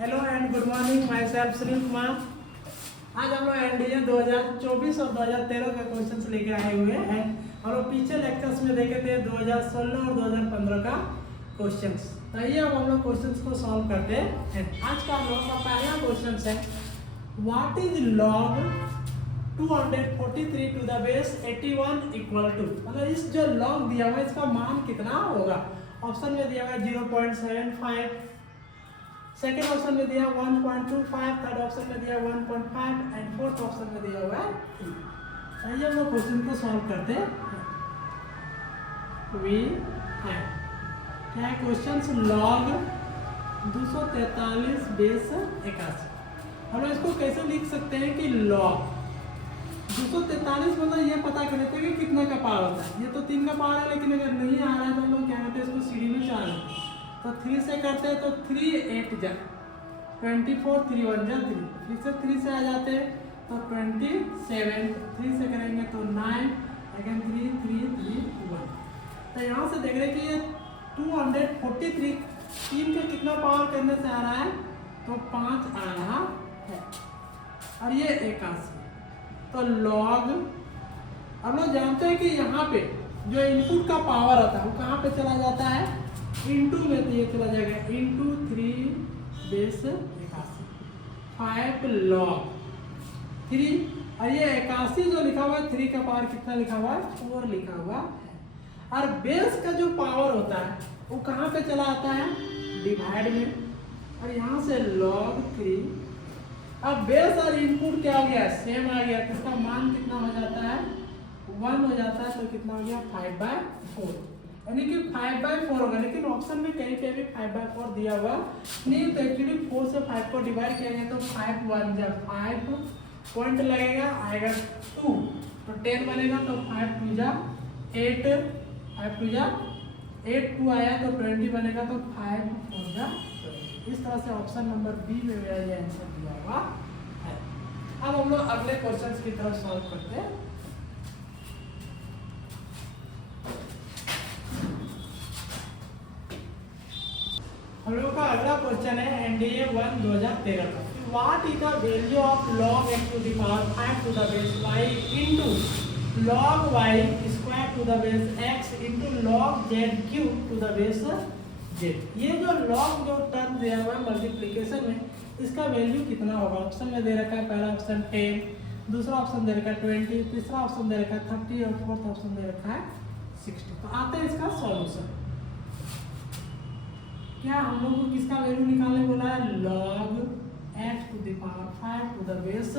Hello and good morning, my self Sunil Kumar. आज हम लोग एनडीए 2024 और 2013 का क्वेश्चंस लेके आए हुए हैं और वो पीछे लेक्चर्स में देखे थे 2016 और 2015 का क्वेश्चंस। तो आइए अब हम लोग क्वेश्चंस को सॉल्व करते हैं। आज का हम लोग का पहला क्वेश्चन है, what is log 243 to the base 81 equal to, मतलब इस जो log दिया हुआ है इसका मान कितना होगा। ऑप्शन में दिया हुआ है 0.75, सेकेंड ऑप्शन में दिया 1.25, थर्ड ऑप्शन में दिया 1.5 एंड फोर्थ ऑप्शन में दिया हुआ है 3। आइए हम लोग क्वेश्चन को सॉल्व करते हैं। वी है क्या है क्वेश्चन, log 243 बेस 81। हम लोग इसको कैसे लिख सकते हैं कि log 243 मतलब ये पता कर लेते हैं कि कितना का पावर होता है। ये तो 3 का पावर है, लेकिन अगर नहीं आ रहा है तो हम लोग क्या करते हैं, इसको सीढ़ी में चढ़ा लेते हैं। तो 3 से करते हैं तो 3 8 जा 24, 3 1 जा 3, फिर से 3 से आ जाते हैं तो 27, 3 से करेंगे तो 9, अगेन 3 3 3 1। तो यहाँ से देख रहे हैं कि ये 243 3 के कितना पावर करने से आ रहा है, तो 5 आ रहा है और ये 81। तो log, हम लोग जानते हैं कि यहाँ पे जो इनपुट का पावर होता है वो कहाँ पे चला जाता है, इनटू में, तो ये चला जाएगा इनटू 3 बेस 81, 5 log 3, और ये 81 जो लिखा हुआ है 3 का पावर कितना लिखा हुआ है, 4 लिखा हुआ है। और बेस का जो पावर होता है वो कहाँ पे चला आता है, डिवाइड में, और यहाँ से log 3। अब बेस और इनपुट क्या हो गया, सेम आ गया, तो इसका मान कितना हो जाता है, 1 हो जाता है। तो कितना हो गया 5/4, यानी कि 5/4 होगा। लेकिन ऑप्शन में कहीं पे भी 5/4 दिया हुआ नहीं, तो एक्चुअली 4 से 5 को डिवाइड किया गया तो 5 1 जा 5 पॉइंट लगेगा, आएगा 2, तो 10 बनेगा, तो 5 2 जा 8, 5 2 जा 8, 2 आया तो 20 बनेगा, तो 5 4 जा 20। इस तरह से ऑप्शन नंबर बी में मेरा ये आंसर दिया हुआ है। अब हम लोग अगले क्वेश्चन की तरफ सॉल्व करते हैं। हम लोग का अगला क्वेश्चन है एनडीए 1 2013 का, what is the value of log x to the power 5 to the base y into log y square to the base x into log z cube to the base z। ये जो log जो term दिया हुआ है multiplication में, इसका value कितना होगा। ऑप्शन में दे रखा है, पहला ऑप्शन 10, दूसरा ऑप्शन दे रखा है 20, तीसरा ऑप्शन दे रखा है 30 और फोर्थ ऑप्शन दे रखा है 60। तो आते हैं इसका सॉल्यूशन। क्या हम लोग को किसका वैल्यू निकालने बोला है, log x to the power 5 to the base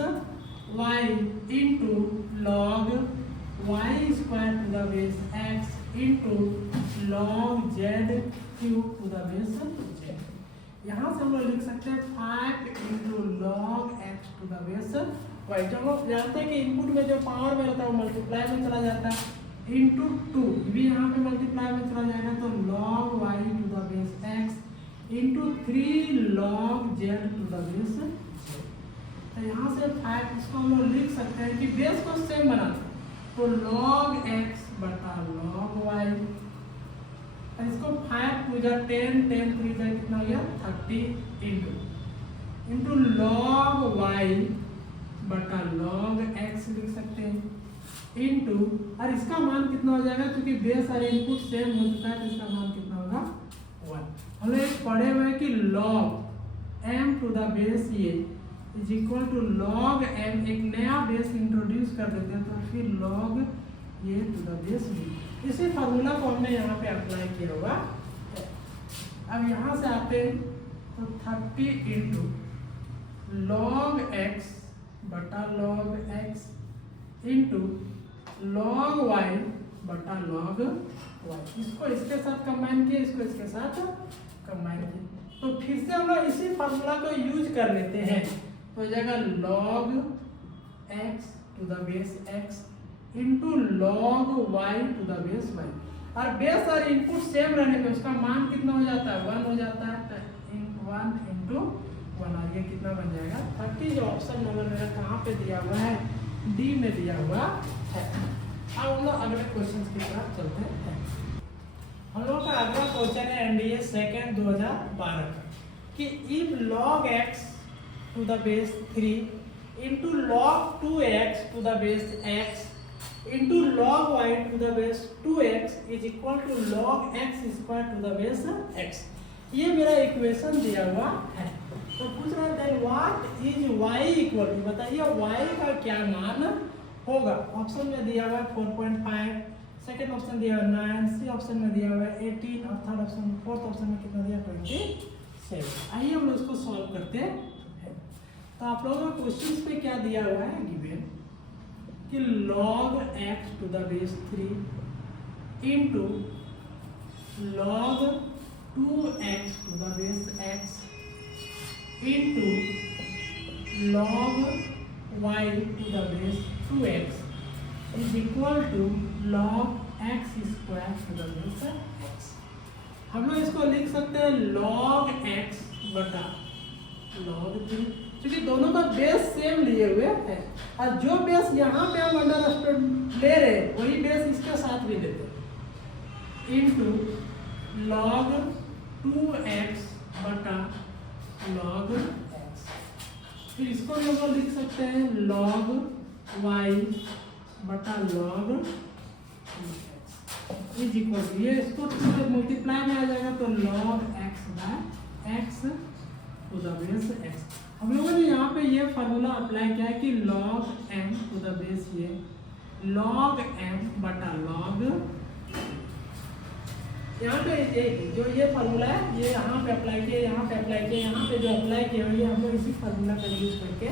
y into log y square to the base x into log z cube to the base z। यहाँ से हम लोग लिख सकते हैं 5 into log x to the base y। जब लोग जानते हैं कि इनपुट में जो पावर में रहता है वो मल्टीप्लाई में चला जाता है, इनटू 2 भी यहाँ पे मल्टीप्लाई में चला जाएगा, तो log y to the base x into 3 log z to the base z। तो यहाँ से 5 इसको हम लोग लिख सकते हैं कि बेस को सेम बनाना, तो log x बटा log y, और इसको 5 2 जा 10, 10 3 जा कितना हो गया 30 इनटू log y बटा log x लिख सकते हैं, इनटू, और इसका मान कितना हो जाएगा, क्योंकि बेस और इनपुट सेम हो चुका है, तो इसका मान कितना होगा 1। हम लोग पढ़े हुए हैं कि log m to the base ये is equal to log m, एक नया बेस इंट्रोड्यूस कर देते हैं, तो फिर log ये टू द बेस b। इसी फार्मूला को हमने यहाँ पे अप्लाई किया हुआ। अब यहाँ से आते हैं तो 30 इंटू log x बटा log x into log y बटा log y। इसको इसके साथ कंबाइन किए, इसको इसके साथ कंबाइन किए, तो फिर से हम लोग इसी फार्मूला को यूज कर लेते हैं। तो जगह log x to the base x into log y to the base y, और बेस और इनपुट सेम रहने पे उसका मान कितना हो जाता है, 1 हो जाता है, तो 1 इंटू 1, और ये कितना बन जाएगा 30। जो ऑप्शन नंबर मेरा कहाँ पे दिया हुआ है, डी में दिया हुआ है। अब हम लोग अगले क्वेश्चन की तरफ चलते हैं। हम लोग का अगला क्वेश्चन है एनडीए सेकेंड 2012 का, कि if log x to the base 3 into log 2x to the base x into log y to the base 2x is equal to log x square to the base x। ये मेरा equation दिया हुआ है। तो पूछ रहा है what is y equal to, बताइए y का क्या मान होगा। ऑप्शन में दिया हुआ है 4.5, सेकंड ऑप्शन दिया हुआ है 9, सी ऑप्शन में दिया हुआ है 18 और थर्ड ऑप्शन, फोर्थ ऑप्शन में कितना दिया 27। आइए हम लोग इसको सॉल्व करते हैं। तो आप लोगों को क्वेश्चन पे क्या दिया हुआ है गिवन कि log x to the base 3 into log 2x to the base x into log y to the base 2x is equal to log x square to the base x। हम लोग इसको लिख सकते हैं log x बटा log 3, क्योंकि दोनों का बेस सेम लिए हुए है और जो बेस यहाँ पे हम अंडर ले रहे हैं वही बेस इसके साथ भी लेते हैं इनटू log 2x बटा log x। फिर इसको हम लोग लिख सकते हैं log y बटा log x is equal to, ये इसको मल्टीप्लाई में आ जाएगा तो log x by x to the base x। हम लोगों ने यहाँ पे ये फार्मूला अप्लाई किया है कि log m to the base ये log m बटा log, यहाँ पे जो ये फार्मूला है ये यहाँ पे अप्लाई किया, यहाँ पे अप्लाई किया, यहाँ पे जो अप्लाई किया हुआ है हम लोग इसी फार्मूला का यूज करके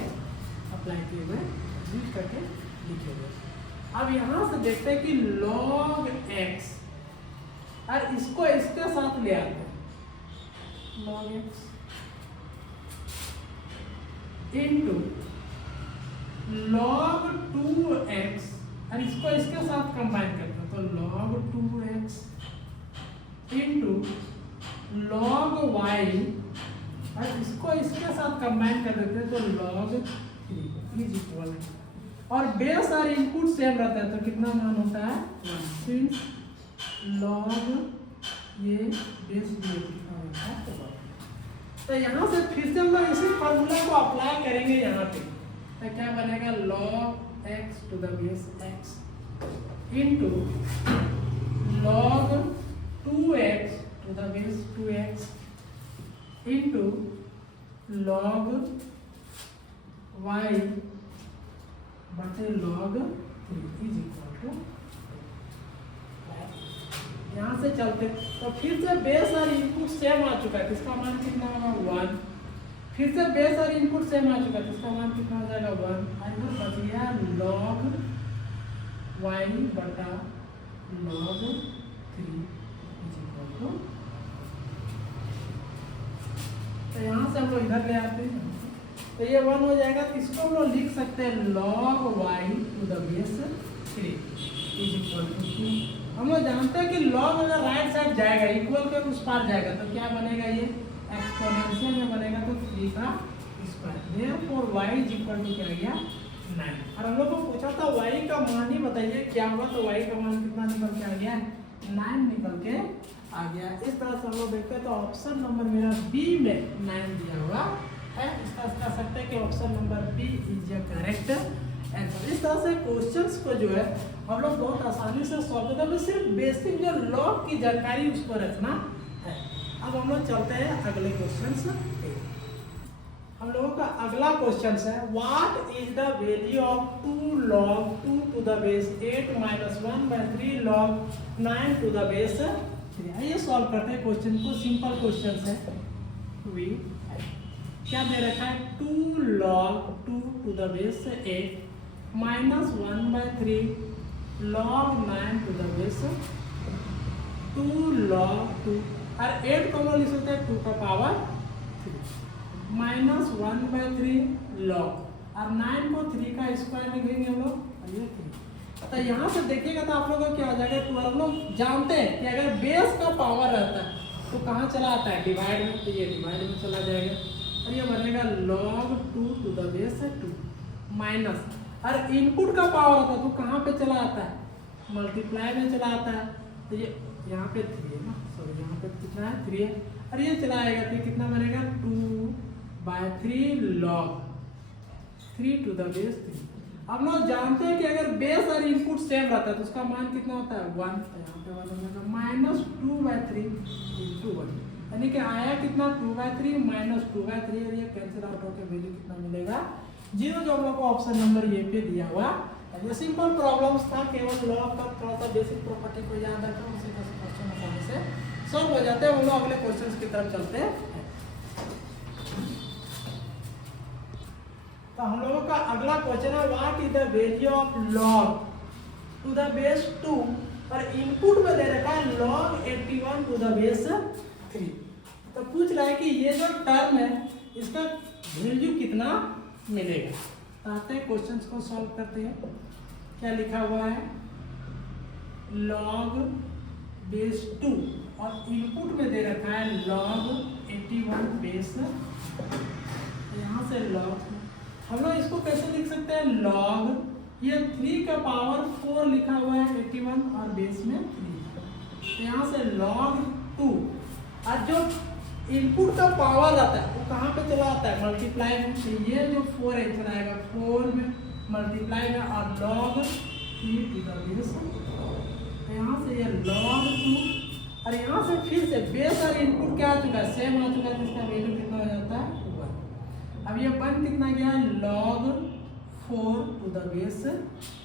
अप्लाई किए हुए यूज करके लिखे हुए। अब यहाँ से देखते हैं कि log x और इसको इसके साथ ले आते हैं log x into log 2x और इसको इसके साथ कंबाइन करते हैं तो log 2x into log y और इसको इसके साथ कंबाइन कर देते हैं तो log 3 इज इक्वल, और बेस और इनपुट सेम रहता है तो कितना मान होता है 1, सिंस log ये बेस भी कितना होता है। तो यहाँ से फिर से हम लोग इसी फार्मूला को अप्लाई करेंगे यहाँ पे, तो क्या बनेगा log x to the base x into log 2x to the base 2x into log y बटे log 3 इज इक्वल टू, यहाँ से चलते तो फिर से बेस और इनपुट सेम आ चुका है, इसका मान कितना होगा 1। फिर से बेस और इनपुट सेम आ चुका है, इसका मान कितना हो जाएगा 1 और इधर बच गया log y बटा log 3 इज इक्वल टू, तो यहाँ से हम लोग इधर ले आते हैं तो ये 1 हो जाएगा। तो इसको हम लोग लिख सकते हैं log y to the base 3 is equal to 2। हम लोग जानते हैं कि log अगर राइट साइड जाएगा इक्वल के उस पार जाएगा तो क्या बनेगा, ये एक्सपोनेंशियल में बनेगा तो 3 का square, therefore y is equal to क्या गया 9। और हम लोग को पूछा था y का मान ही बताइए क्या हुआ, तो y का मान कितना निकल के आ गया 9 निकल के आ गया। इस तरह से हम लोग देखते हैं तो ऑप्शन नंबर मेरा बी में 9 दिया हुआ है, इसका कह सकते हैं कि option number B is the correct answer. इस तरह से क्वेश्चंस को जो है हम लोग बहुत आसानी से सॉल्व करते हैं, सिर्फ बेसिक जो लॉग की जानकारी उसको रखना है। अब हम लोग चलते हैं अगले क्वेश्चंस पे। हम लोगों का अगला क्वेश्चन है what is the value of 2 log 2 to the base 8 minus 1 by 3 log 9 to the base 3। आइए सॉल्व करते हैं क्वेश्चन को, सिंपल क्वेश्चन है। वी क्या दे रखा है 2 log 2 to the base 8 minus 1 by 3 log 9 to the base 2 log 2 और 8 को हम लिख सकते हैं 2 का पावर 3 माइनस 1 बाय 3 log और 9 को 3 का स्क्वायर लिखेंगे हम लोग ये 3। तो यहाँ से देखिएगा तो आप लोगों को क्या आ जाएगा, तो आप लोग जानते हैं कि अगर बेस का पावर रहता है तो कहाँ चला आता है डिवाइड में, तो ये डिवाइड में चला जाएगा और ये बनेगा log 2 to the base 2 minus, और इनपुट का पावर होता है तो कहाँ पे चला आता है मल्टीप्लाई में चला आता है, तो ये यहाँ पे 3 है ना, सॉरी यहाँ पे कितना है 3 है और ये चलाएगा तो कितना बनेगा 2/3 log 3 to the base 3। अब लोग जानते हैं कि अगर बेस और इनपुट सेम रहता है तो उसका मान कितना होता है 1। तो यहाँ पे 1 हो जाएगा -2/3 × 1, यानी कि आया कितना 2/3 -2/3, और ये कैंसिल आउट होकर वैल्यू कितना मिलेगा 0, जो हम लोग को ऑप्शन नंबर ए पे दिया हुआ। ये सिंपल प्रॉब्लम्स था, केवल लॉ का थोड़ा सा बेसिक प्रॉपर्टी को याद रखना, उसी का क्वेश्चन आसानी से सॉल्व हो जाते हैं। हम लोग अगले क्वेश्चन की तरफ चलते हैं। तो हम लोगों का अगला क्वेश्चन है what is the value of log to the base 2, और इनपुट में दे रखा है log 81 टू द बेस 3। तो पूछ रहा है कि ये जो टर्म है इसका वैल्यू कितना मिलेगा। तो आते हैं क्वेश्चंस को सॉल्व करते हैं। क्या लिखा हुआ है log बेस 2, और इनपुट में दे रखा है log 81 बेस। यहाँ से log हम लोग इसको कैसे लिख सकते हैं log, ये 3 का पावर 4 लिखा हुआ है 81 और बेस में 3। तो यहाँ से log 2, और जो इनपुट का पावर आता है वो कहाँ पे चला आता है मल्टीप्लाई में। तो ये जो 4 है चला आएगा 4 में मल्टीप्लाई में, और log 3 to the base। तो यहाँ से ये log 2, और यहाँ से फिर से बेस और इनपुट क्या आ चुका है सेम आ चुका है, तो इसका वैल्यू कितना हो जाता है 1। अब ये 1 कितना गया log 4 to the base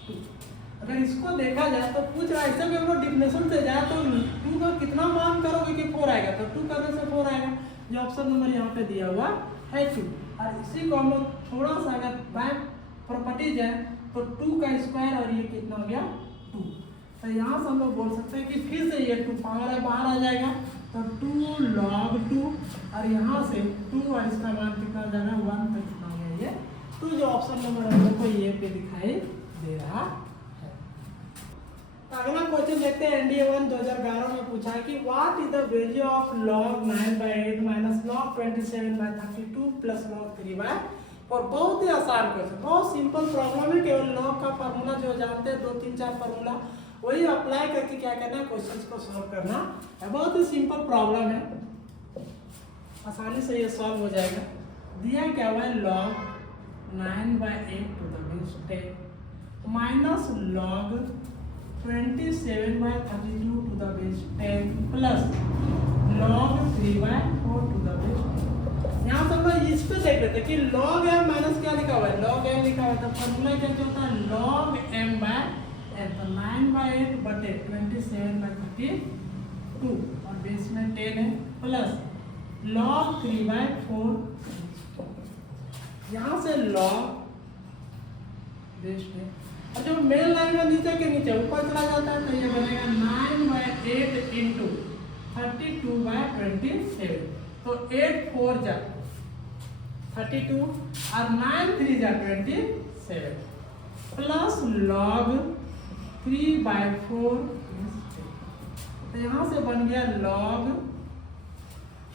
2। अगर इसको देखा जाए तो पूछ रहा है ऐसे भी हम लोग डिफिनेशन से जाए तो 2 का कितना मान करोगे कि 4 आएगा, तो 2 करने से 4 आएगा, जो ऑप्शन नंबर यहाँ पे दिया हुआ है 2। और इसी को हम लोग थोड़ा सा अगर बैक प्रॉपर्टी जाए तो 2 का स्क्वायर, और ये कितना हो गया 2। तो यहाँ से हम लोग बोल सकते हैं कि फिर से ये 2 पावर है बाहर आ जाएगा, तो 2 log 2, और यहाँ से 2 और इसका मान कितना हो जाएगा 1, तो कितना हो गया ये 2, जो ऑप्शन नंबर हम लोग को ये पे दिखाई दे रहा है। अगला क्वेश्चन देखते हैं। एनडीए 1 2011 में पूछा है कि what is the value of log 9/8 - log 27/32 + log 3/4। बहुत ही आसान क्वेश्चन, बहुत सिंपल प्रॉब्लम है। केवल log का फार्मूला जो जानते हैं 2 3 4 फार्मूला वही अप्लाई करके क्या करना है क्वेश्चंस को सॉल्व करना है। बहुत ही सिंपल प्रॉब्लम है, आसानी से ये सॉल्व हो जाएगा। दिया क्या हुआ है log 9/8 to the base 10 minus log 27/32 to the base 10 plus log 3/4 to the base 10। यहाँ से हम लोग इस पे देख लेते हैं कि log m माइनस क्या लिखा हुआ है log m लिखा हुआ है, तो फॉर्मूला क्या होता है log m/n। तो 9/8 बटे 27/32 और बेस में 10 है, प्लस log 3/4। यहाँ से log बेस है, और जो मेन लाइन में नीचे के नीचे ऊपर चला जाता है तो ये बनेगा 9/8 × 32/27। तो 8 4 जा 32 और 9 3 जा 27 प्लस log 3/4। तो यहाँ से बन गया log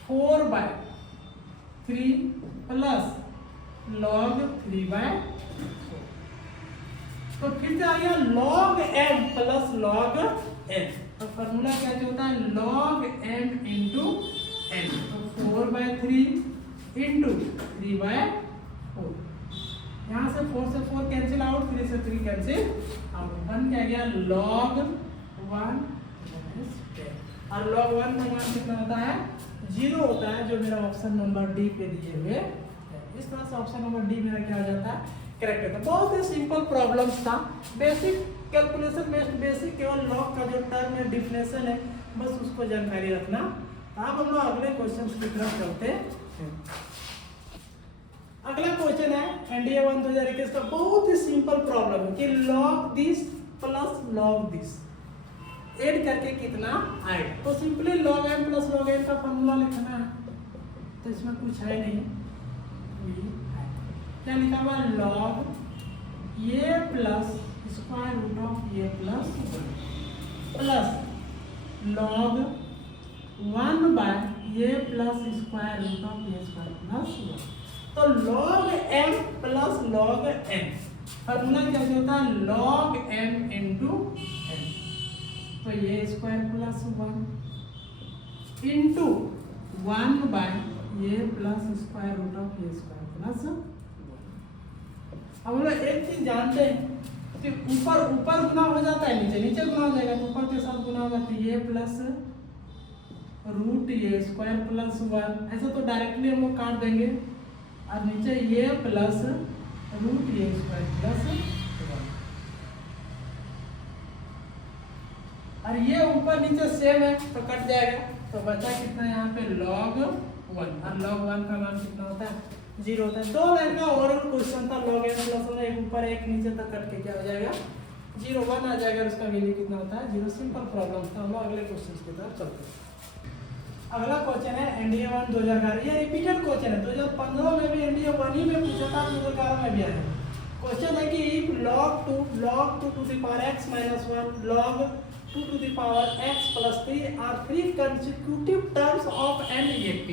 4/3 प्लस log 3/4। तो फिर से आ गया log m plus log n। तो फॉर्मूला क्या होता है log m × n। तो 4/3 × 3/4। यहाँ से 4 से 4 कैंसिल आउट, 3 से 3 कैंसिल आउट, बन क्या गया log 1 - और log 1 का मान कितना होता है 0 होता है, जो मेरा ऑप्शन नंबर डी पे दिए हुए। इस तरह से ऑप्शन नंबर डी मेरा क्या हो जाता है करेक्ट होता है। बहुत ही सिंपल प्रॉब्लम्स था, बेसिक कैलकुलेशन बेसिक केवल log का जो टर्म है डिफिनेशन है बस उसको जानकारी रखना। अब हम लोग अगले क्वेश्चन की तरफ चलते हैं। अगला क्वेश्चन है एनडीए 1 2021 का, बहुत ही सिंपल प्रॉब्लम है कि log this plus log this add करके कितना आएगा। तो simply log m plus log n का फॉर्मूला लिखना है, तो इसमें कुछ है नहीं, क्या लिखा हुआ log a plus square root of a plus log 1/a plus square root of a square plus 1। तो log m plus log n formula क्या होता है log m × n। तो ये square plus 1 into 1/a plus square root of a square plus 1। अब हम लोग एक चीज जानते हैं कि ऊपर ऊपर गुना हो जाता है, नीचे नीचे गुना हो जाएगा, तो ऊपर के साथ गुना होगा तो a plus root a square plus 1। ऐसा तो डायरेक्टली हम लोग काट देंगे, और नीचे a plus root a square plus 1। और ये ऊपर नीचे सेम है तो कट जाएगा, तो बचा कितना यहाँ पे log 1। और log 1 का मान कितना होता है 0 होता है। 2 लाइन का ओरल क्वेश्चन था, log n प्लस 1 एक ऊपर एक नीचे तक कट के क्या हो जाएगा 0 1 आ जाएगा, उसका वैल्यू कितना होता है 0। सिंपल प्रॉब्लम था। हम लोग अगले क्वेश्चन की तरफ चलते हैं। अगला क्वेश्चन है एनडीए 1 2011। ये रिपीटेड क्वेश्चन है, 2015 में भी एनडीए 1 ही में पूछा था, 2011 में भी आया। क्वेश्चन है कि if log 2 to the power x minus 1 log 2 to the power x plus 3 are 3 consecutive terms of NFP।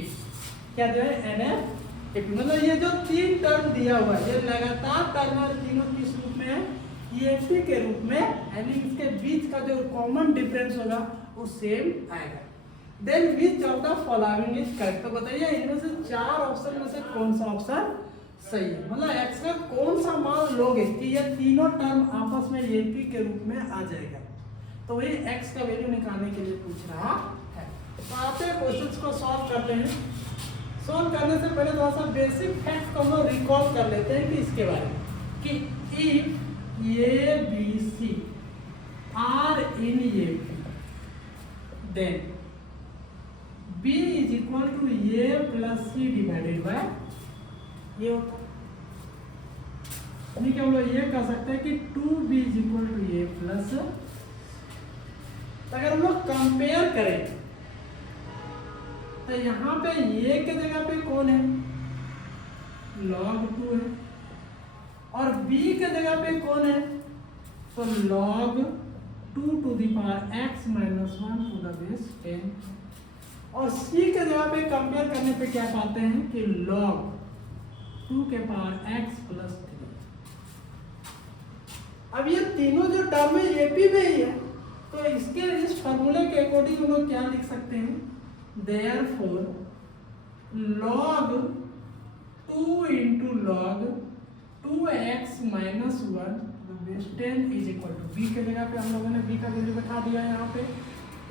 क्या जो है NFP, मतलब ये जो 3 टर्म दिया हुआ है ये लगातार टर्म है, तीनों किस रूप में है EFP के रूप में, यानी इसके बीच का जो कॉमन डिफरेंस होगा वो सेम आएगा। Then which of the following is correct. तो बताइए इनमें से 4 ऑप्शन में से कौन सा ऑप्शन सही है, मतलब x का कौन सा मान लोगे कि ये तीनों टर्म आपस में EFP के रूप में आ जाएगा। तो वही x का वैल्यू निकालने के लिए पूछ रहा है। तो आते हैं क्वेश्चंस को सॉल्व करते हैं। सॉल्व करने से पहले थोड़ा सा बेसिक फैक्ट को हम रिकॉल कर लेते हैं कि इसके बारे में कि if A B C are in EFP then B is equal to A plus C divided by ये होता है। हम लोग ये कह सकते हैं कि 2B is equal to A plus। अगर हम लोग कंपेयर करें तो यहाँ पे A के जगह पे कौन है log 2 है, और B के जगह पे कौन है तो log 2 to the power x minus 1 to the base 10, और C के जगह पे कंपेयर करने पे क्या पाते हैं कि log 2 के पावर x प्लस 3। अब ये तीनों जो टर्म है एपी में ही है, तो इसके इस फॉर्मूले के अकॉर्डिंग हम लोग क्या लिख सकते हैं, therefore log 2 into log 2x minus 1 base 10 इज इक्वल टू b के जगह पे हम लोगों ने b का वैल्यू बैठा दिया है यहाँ पे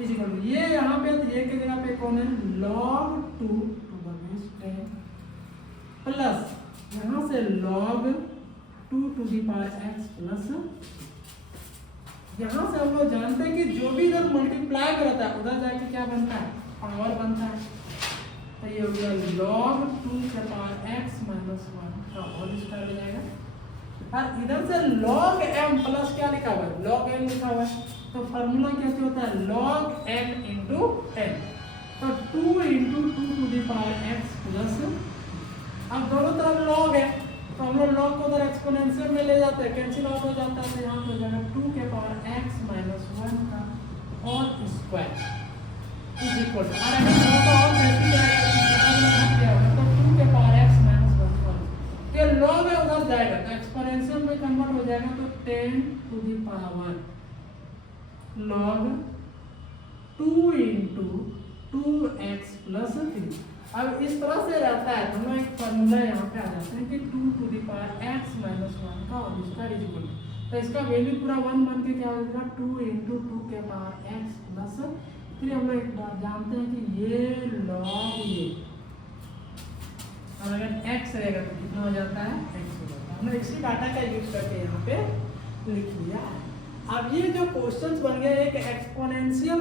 इज इक्वल टू ये यहाँ पे, तो ये के जगह पे कौन है log 2 to the base 10 plus यहाँ से log 2 to the power x plus, यहाँ से हम लोग जानते हैं कि जो भी इधर मल्टीप्लाई करता है उधर जाके क्या बनता है पावर बनता है। तो ये हो गया log 2 के पावर x minus 1 का होल स्क्वायर हो जाएगा, और इधर से log m प्लस क्या लिखा हुआ है log n लिखा हुआ है। तो फॉर्मूला कैसे होता है log n into n, तो 2 into 2 to the power x plus, अब दोनों तरफ log है तो हम लोग log को उधर एक्सपोनेंशियल में ले जाते हैं, कैंसिल आउट हो जाता है, तो यहाँ पे हो जाएगा 2 के पावर x minus 1 का whole square is equal to, और अगर थोड़ा सा और कैंसिल आएगा तो 2 के पावर x minus 1 का ये log है उधर जाएगा तो एक्सपोनेंशियल में कन्वर्ट हो जाएगा, तो 10 to the power log 2 into 2x plus 3। अब इस तरह से रहता है तो हम एक फॉर्मूला यहाँ पे आ जाते हैं कि 2 to the power x minus 1 का whole square is equal to, तो इसका वैल्यू पूरा 1 बन के क्या हो जाएगा 2 into 2 के पावर x प्लस 3। हम लोग एक बात जानते हैं कि ये log ये, और अगर x रहेगा तो कितना हो जाता है x हो जाता है। हमने इसी डाटा का यूज करके यहाँ पे लिख लिया है। अब ये जो क्वेश्चंस बन गए एक एक्सपोनेंशियल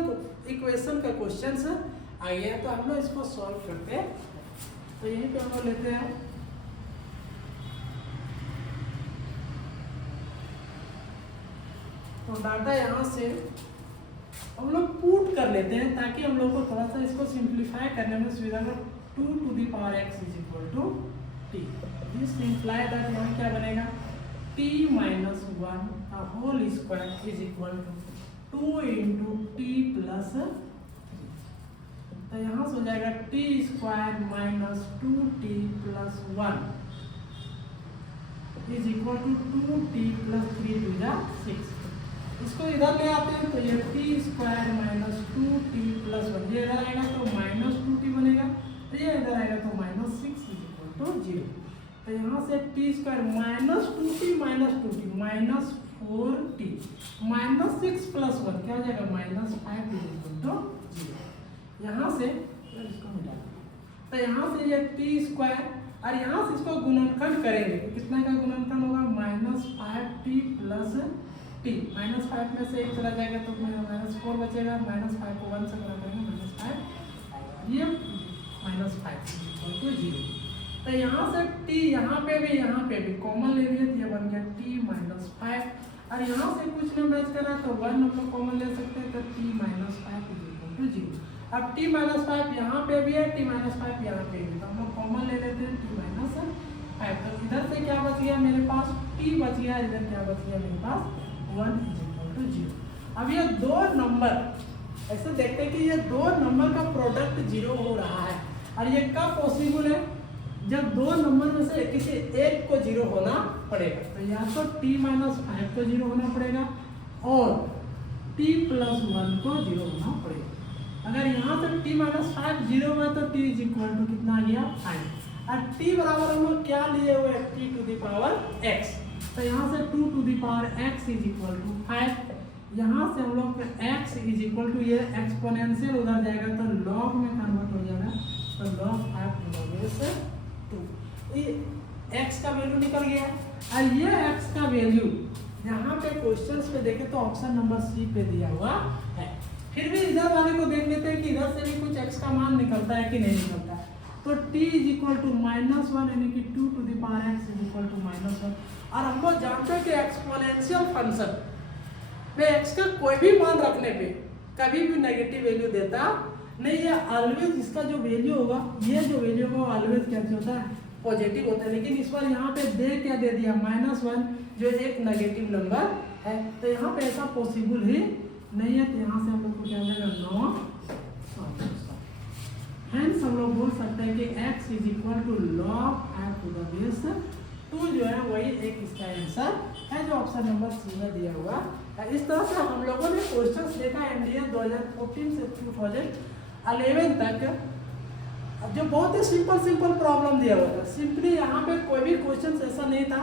इक्वेशन का क्वेश्चंस आ गया, तो हम लोग इसको सॉल्व करते हैं। तो यहीं पे हम लोग लेते हैं तो डाटा यहाँ से हम लोग पुट कर लेते हैं ताकि हम लोग को थोड़ा सा इसको सिंप्लीफाई करने में सुविधा हो। 2 to the power x is equal to t, this imply that यहाँ क्या बनेगा t minus 1 का whole square is equal to 2 into t plus, तो यहाँ से हो जाएगा t square minus 2t plus 1 is equal to 2t plus 3 टू जा 6। इसको इधर ले आते हैं तो ये T square minus 2t plus 1, ये इधर आएगा तो माइनस 2t बनेगा, तो ये इधर आएगा तो माइनस 6 इक्वल टू 0। तो यहाँ से T square minus 2t minus 4t minus 6 plus 1 क्या हो जाएगा माइनस 5 इक्वल टू 0। यहाँ से इसको मिटा, तो यहाँ से ये टी स्क्वायर और यहाँ से इसको गुणनखंड करेंगे तो कितना का गुणनखंड होगा minus 5t plus T, minus 5 में से 1 चला जाएगा तो माइनस 4 बचेगा, माइनस 5 को 1 से गुणा करेंगे माइनस 5, ये माइनस 5 इक्वल टू 0। तो यहाँ से t यहाँ पे भी कॉमन ले लिए तो ये बन गया t माइनस 5 और यहाँ से कुछ न मैच करा तो 1 हम लोग कॉमन ले सकते हैं तो t माइनस 5 इक्वल टू 0। अब t माइनस 5 यहाँ पे भी है, t माइनस 5 यहाँ पे भी, तो हम लोग कॉमन ले लेते हैं t माइनस 5। तो इधर से क्या बच गया मेरे पास t बच गया, इधर क्या बच गया मेरे पास 1 इक्वल टू 0। अब ये दो नंबर ऐसे देखते हैं कि ये दो नंबर का प्रोडक्ट 0 हो रहा है और ये कब पॉसिबल है जब दो नंबर में से किसी एक को 0 होना पड़ेगा। तो या तो t माइनस 5 को 0 होना पड़ेगा और t प्लस 1 को 0 होना पड़ेगा। अगर यहाँ से t माइनस 5 0 हुआ तो t इज इक्वल टू कितना आ गया 5 और t बराबर हम लोग क्या लिए हुए t to the power x, तो यहाँ से 2 to the power x is equal to 5, यहाँ से हम लोग x इज इक्वल टू ये एक्सपोनेंशियल उधर जाएगा तो लॉग में कन्वर्ट हो जाएगा, तो log 5 to the base 2, x का वैल्यू निकल गया। और ये x का वैल्यू यहाँ पे क्वेश्चंस पे देखें तो ऑप्शन नंबर सी पे दिया हुआ है। फिर भी इधर वाले को देख लेते हैं कि इधर से भी कुछ x का मान निकलता है कि नहीं निकलता है। तो t is equal to minus 1 यानी कि 2 to the power x is equal to minus 1। और हम लोग जानते हैं कि एक्सपोनेंशियल फंक्शन में x का कोई भी मान रखने पे कभी भी नेगेटिव वैल्यू देता नहीं, ये ऑलवेज इसका जो वैल्यू होगा, ये जो वैल्यू होगा ऑलवेज क्या होता है पॉजिटिव होता है। लेकिन इस बार यहाँ पे दे क्या दे दिया माइनस 1 जो एक नेगेटिव नंबर है, तो यहाँ पे ऐसा पॉसिबल ही नहीं है। तो यहाँ से हम लोग को क्या हो जाएगा नॉट, हेंस हम लोग बोल सकते हैं कि x is equal to log 5 to the base 2 जो है वही एक इसका आंसर है जो ऑप्शन नंबर सी में दिया हुआ है। इस तरह से हम लोगों ने क्वेश्चंस देखा एनडीए 2014 से 2011 तक, जो बहुत ही सिंपल प्रॉब्लम दिया हुआ था। सिंपली यहाँ पे कोई भी क्वेश्चन ऐसा नहीं था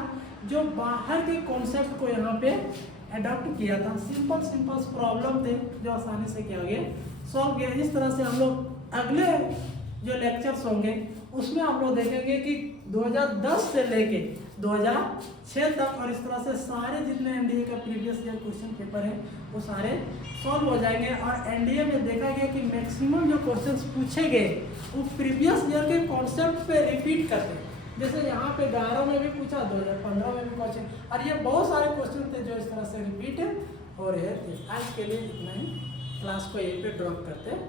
जो बाहर के कॉन्सेप्ट को यहाँ पे अडॉप्ट किया था। सिंपल प्रॉब्लम थे जो आसानी से क्या गया सॉल्व किया। इस तरह से हम लोग अगले जो लेक्चर्स होंगे उसमें आप लोग देखेंगे कि 2010 से लेके 2006 तक और इस तरह से सारे जितने एनडीए का प्रीवियस ईयर क्वेश्चन पेपर है वो सारे सॉल्व हो जाएंगे। और एनडीए में देखा गया कि मैक्सिमम जो क्वेश्चंस पूछे गए वो प्रीवियस ईयर के कॉन्सेप्ट पे रिपीट करते हैं। जैसे यहाँ पे 11 में भी पूछा, 2015 में भी क्वेश्चन, और ये बहुत सारे क्वेश्चन थे जो इस तरह से रिपीट हो रहे थे। आज के लिए इतना ही, क्लास को यहीं पे ड्रॉप करते हैं।